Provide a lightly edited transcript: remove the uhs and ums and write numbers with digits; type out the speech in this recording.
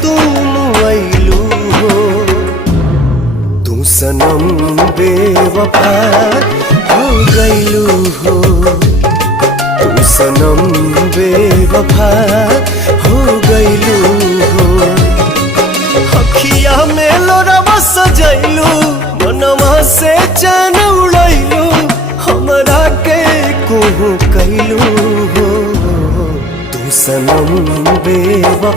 तुम आइलू हो। तू सनम बेवफा हो गइलू हो। तू सनम बेवफा हो गइलू हो। अखिया में लोरवा सजैलू, मनवा से चैन उड़ैलू, हमरा के कुहू कैलू हो। तू सनम बेवफा